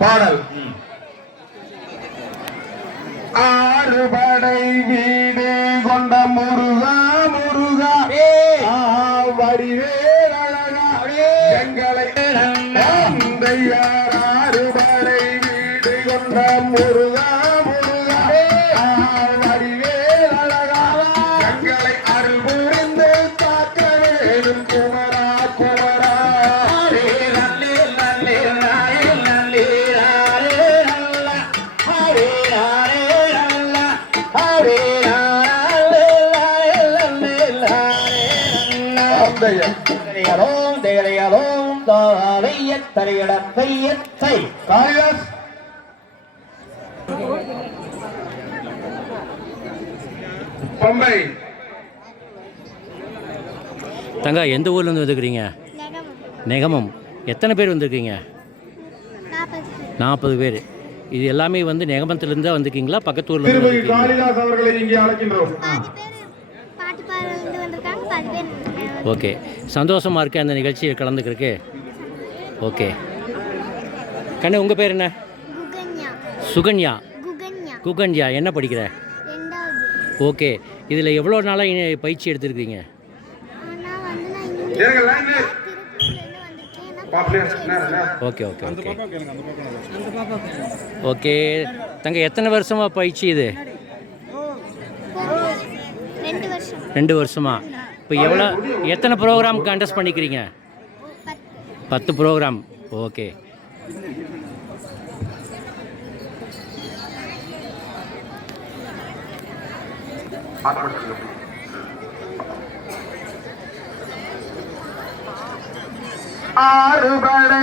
பாடல். ஆறுபடை வீடு கொண்ட முருகா முருகா. ஆஹா, வடிவேல் அழகா. எங்களை தந்தையார் ஆறுபடை வீடு கொண்ட முருகா. திரையலோம் திரையலோம் தாரைய திரையட தையத்தை காளிதாஸ் பம்பை. தங்கா எந்த ஊர்லேருந்து வந்துருக்கிறீங்க? நெகமம். நெகமம். எத்தனை பேர் வந்திருக்கீங்க? நாற்பது பேர். இது எல்லாமே வந்து நெகமத்துலேருந்து தான் வந்திருக்கீங்களா? பக்கத்து ஊர்ல? காளிதாஸ் அவர்களை இங்கே அழைக்கின்றோம். ஓகே. சந்தோஷமாக இருக்கேன் அந்த நிகழ்ச்சியில் கலந்துக்கிறதுக்கு? ஓகே. கண்ணு உங்கள் பேர் என்ன? சுகன்யா. குகன்யா. குகன்யா என்ன படிக்கிற? ரெண்டாவது. ஓகே. இதில் எவ்வளோ நாளாக பயிற்சி எடுத்திருக்கீங்க? Okay okay okay. ஓகே. தங்க எத்தனை வருஷமாக பயிற்சி இது? ரெண்டு வருஷம். ரெண்டு வருஷமா? இப்போ எவ்வளோ எத்தனை ப்ரோக்ராம் கண்டஸ்ட் பண்ணிக்கிறீங்க? பத்து ப்ரோக்ராம் ஓகே. ஆறு படை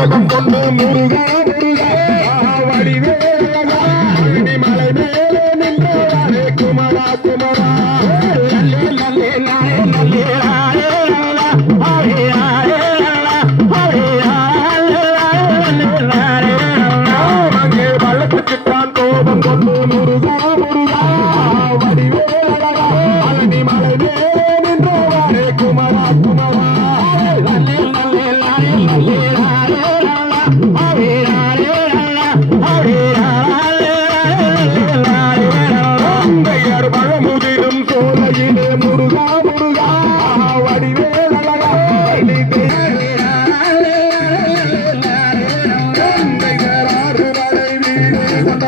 கோபம் கொண்டு முருகா முருகா.